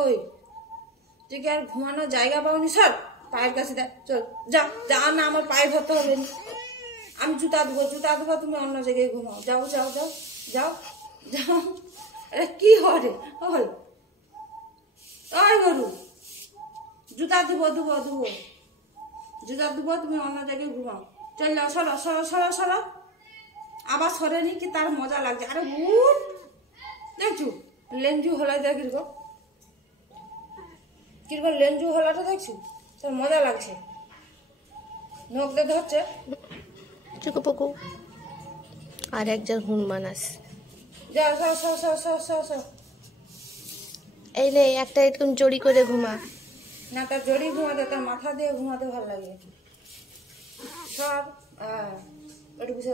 ওই তুই কি আর ঘুমানোর জায়গা পাওনি? সর পায়ের কাছে দেখ, চল যা যা না, আমার পায়ে ধরতে হবে না। আমি জুতা দেবো, তুমি অন্য জায়গায় ঘুমাও। যাও যাও যাও যাও যাও। আরে কি হরে ওই ওই গরু, জুতা দেবো, তুমি অন্য জায়গায় ঘুমাও। চল যাও, সরো সরো সরো সরো। আবার সরেনি কি তার মজা লাগছে। আরে উঠ, দেখছু লেঞ্জু হলাই দেখ কিরকম লেঞ্জু হলাটা দেখছু, তোর মজা লাগছে। নখ দিয়ে ধরছে চুকুপুকু। আর একজন হনুমান আছে। যা সর সর সর সর সর সর। এই লে একটা এরকম জড়ি করে ঘুমা। না তার জড়ি ঘুমাতে, তার মাথা দিয়ে ঘুমাতে ভালো লাগে। সর একটু বুঝে।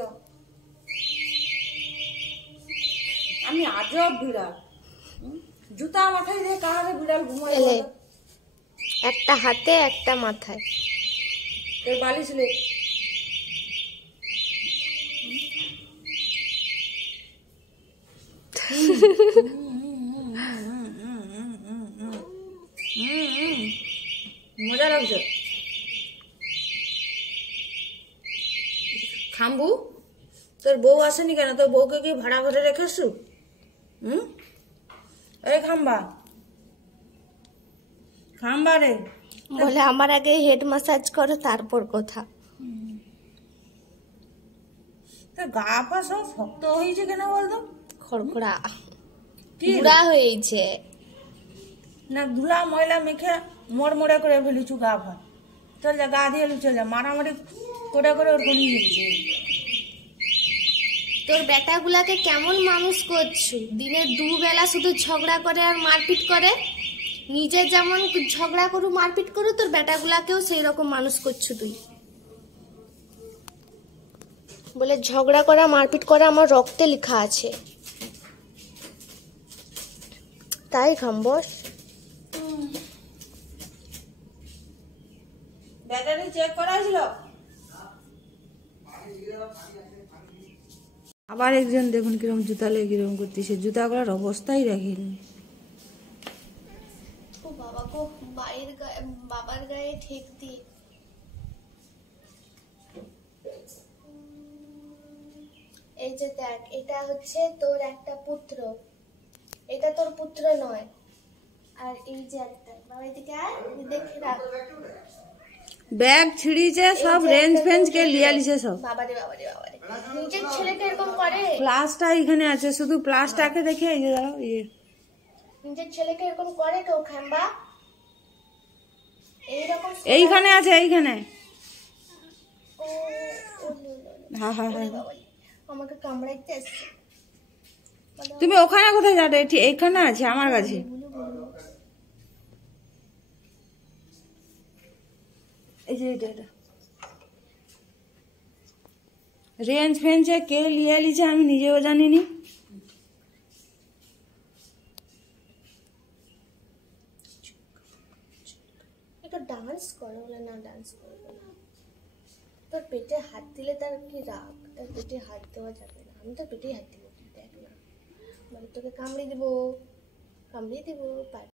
আমি আজব বিড়াল, জুতা মাথায় দিয়ে কাহারে বিড়াল ঘুমাই? এলে একটা হাতে একটা মাথায়। তোর বালিশ লে। মজা লাগছে। খাম্বু, তোর বউ আসেনি কেন? তোর বউকে কি ভাড়া ঘরে রেখেছু? এই খাম্বা, খাম্বা রে, বলে আমার আগে হেড ম্যাসাজ করো তারপর কথা। তোর গা পা সব শক্ত হয়েছে কেন বলতো? খড়খড়া বুড়া হয়েছে না, ধুলা ময়লা মেখে মোড় করে ফেলিছু গা পা। চল যা, গা দিয়ে চল যা, মারামারি করে ওর গনিয়ে দিচ্ছে। তোর বেটাগুলাকে কেমন মানুষ করছু? দিনে দুবেলা শুধু ঝগড়া করে আর মারপিট করে। নিজে যেমন ঝগড়া করু মারপিট করু, তোর বেটাগুলাকেও সেই রকম মানুষ করছু তুই। বলে ঝগড়া করা মারপিট করা আমার রক্তে লেখা আছে। তাই খাম্বস। ব্যাটারি চেক করা ছিল। আবার একজন দেখুন কিরকম জুতা লেগে কিরকম করতেছে, জুতাগুলোর অবস্থাই রাখিনি। ও বাবা গো, বাবার গায়ে ঠেক দিয়ে। এই যে দেখ, এটা হচ্ছে তোর একটা পুত্র, এটা তোর পুত্র নয়। আর এই যে একটা বাবা, এদিকে আয়, দেখে রাখ। ব্যাগ ছিঁড়িছে সব, রেঞ্জ ফেঞ্জ কে লিয়া লিছে সব। বাবারে বাবারে বাবারে, নিজের ছেলেকে এরকম করে? প্লাসটা এখানে আছে, শুধু প্লাসটাকে দেখে এই যে দাঁড়াও, নিজের ছেলেকে এরকম করে কেউ? খাম্বা এইরকম এইখানে আছে, এইখানে। ও হ্যাঁ হ্যাঁ হ্যাঁ, আমাকে কামড়াইতে আসছে। তুমি ওখানে কোথায় যাবে? এইখানে আছে আমার কাছে। এই যে এটা রেঞ্জ ফেঞ্জে কে লিয়ে লিছে আমি নিজেও জানিনি। একটু ডান্স করো। বলে না, ডান্স করবো না। তোর পেটে হাত দিলে তার কি রাগ? তার পেটে হাত দেওয়া যাবে না। আমি তো পেটে হাত দিব, দেখ না। বলে তোকে কামড়ে দিব,